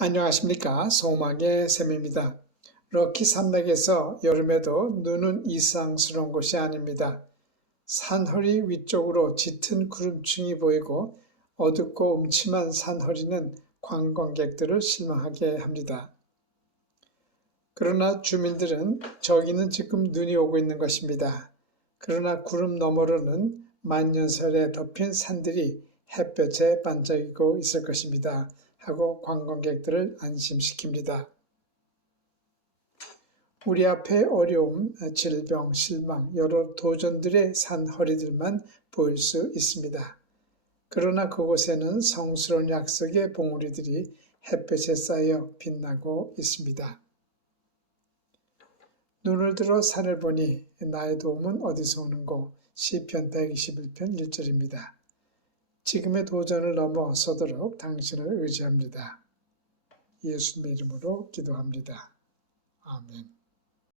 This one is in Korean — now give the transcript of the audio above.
안녕하십니까 소망의 샘입니다. 럭키 산맥에서 여름에도 눈은 이상스러운 곳이 아닙니다. 산허리 위쪽으로 짙은 구름층이 보이고 어둡고 음침한 산허리는 관광객들을 실망하게 합니다. 그러나 주민들은 저기는 지금 눈이 오고 있는 것입니다. 그러나 구름 너머로는 만년설에 덮인 산들이 햇볕에 반짝이고 있을 것입니다. 하고 관광객들을 안심시킵니다. 우리 앞에 어려움, 질병, 실망, 여러 도전들의 산허리들만 보일 수 있습니다. 그러나 그곳에는 성스러운 약속의 봉우리들이 햇볕에 쌓여 빛나고 있습니다. 눈을 들어 산을 보니 나의 도움은 어디서 오는고 시편 121편 1절입니다. 지금의 도전을 넘어서도록 당신을 의지합니다. 예수님의 이름으로 기도합니다. 아멘.